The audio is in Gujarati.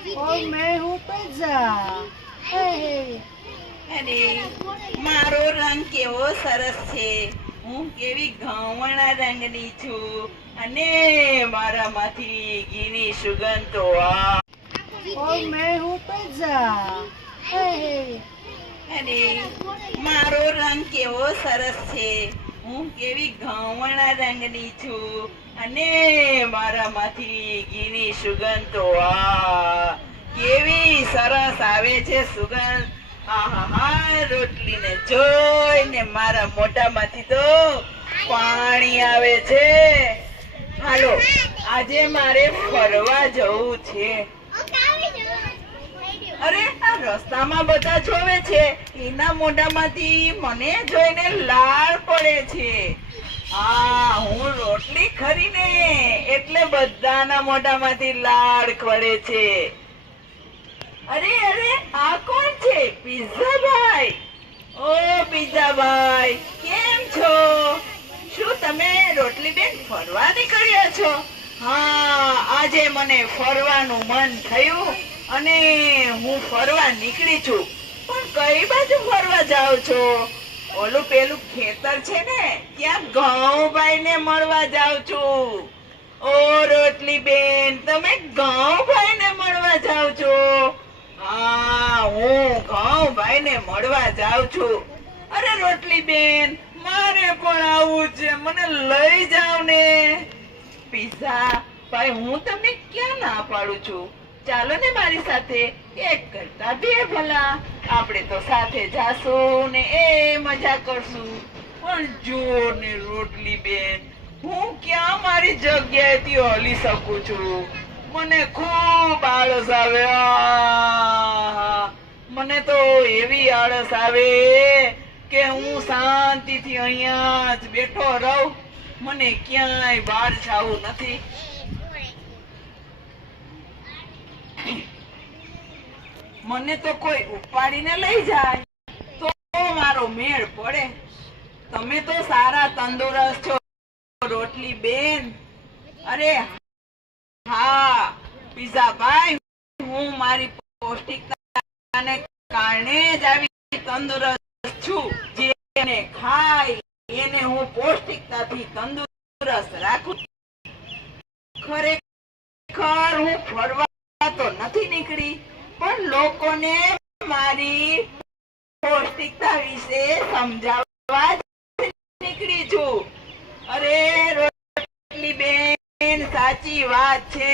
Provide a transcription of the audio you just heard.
और मैं हूँ पिज्जा। हे અરે મારો રંગ કેવો સરસ છે. હું કેવી ઘઉંવર્ણા રંગની છું અને મારામાંથી ઘીની સુગંધ તો और मैं हूँ पिज्जा। हे અરે મારો રંગ કેવો સરસ છે. હું કેવી ઘઉંવર્ણા રંગની છું અને મારામાંથી ઘીની સુગંધ તો કેવી સરસ આવે છે સુગંધ. આહાહા, રોટલીને જોઈને મારા મોઢામાંથી તો પાણી આવે છે. હાલો, આજે મારે ફરવા જવું છે. અરે આ રસ્તામાં બધા જોવે છે, એના મોઢામાંથી મને જોઈને લાળ પડે છે. હું રોટલી ખરીને એટલે બધાના મોઢામાંથી લાળ પડે છે. અરે અરે, આ કોણ છે? પિઝા ભાઈ. ઓ પિઝા ભાઈ, કેમ છો? શું તમે રોટલી બેન ફરવા નીકળ્યા છો? હા, આજે મને ફરવાનું મન થયું અને હું ફરવા નીકળી છું. પણ કઈ બાજુ ફરવા જાવ છો? ઓલું પેલું ખેતર છે ને, ત્યાં ઘઉંભાઈ ને મળવા જાવ છું. ઓ રોટલી બેન, તમે ઘઉંભાઈ ને મળવા જાવ છો? હું ઘઉંભાઈ ને મળવા જાઉં છું. અરે રોટલી બેન, મારે પણ આવું છે, મને લઈ જાવ ને. પિઝા ભાઈ, હું તમને ક્યાં ના પાડું છું. ચાલો ને મારી સાથે, એક કરતા બે ભલા. આપણે તો સાથે જાશું ને એ મજા કરશું. પણ જો ને રોટલી બેન, હું ક્યાં મારી જગ્યાએથી હલી શકું છું. મને ખૂબ આળસ આવે. મને તો એવી આળસ આવે કે હું શાંતિથી અહીંયા જ બેઠો રહું. મને ક્યાંય બહાર જવું નથી. મને તો કોઈ ઉપાડીને લઈ જાય તો મારો મેળ પડે. તમે તો સારા તંદુરસ્ત છો રોટલી બેન. અરે હા પિઝા ભાઈ, હું મારી પૌષ્ટિકતાને કારણે જ આવી તંદુરસ્ત છું. જેને ખાય એને હું પૌષ્ટિકતાથી તંદુરસ્ત રાખું. ખરેખર હું ફરવા તો નથી નીકળી, પણ લોકોને મારી પૌષ્ટિકતા વિશે સમજાવવા નીકળી છું. અરે રોટલી બેન, સાચી વાત છે.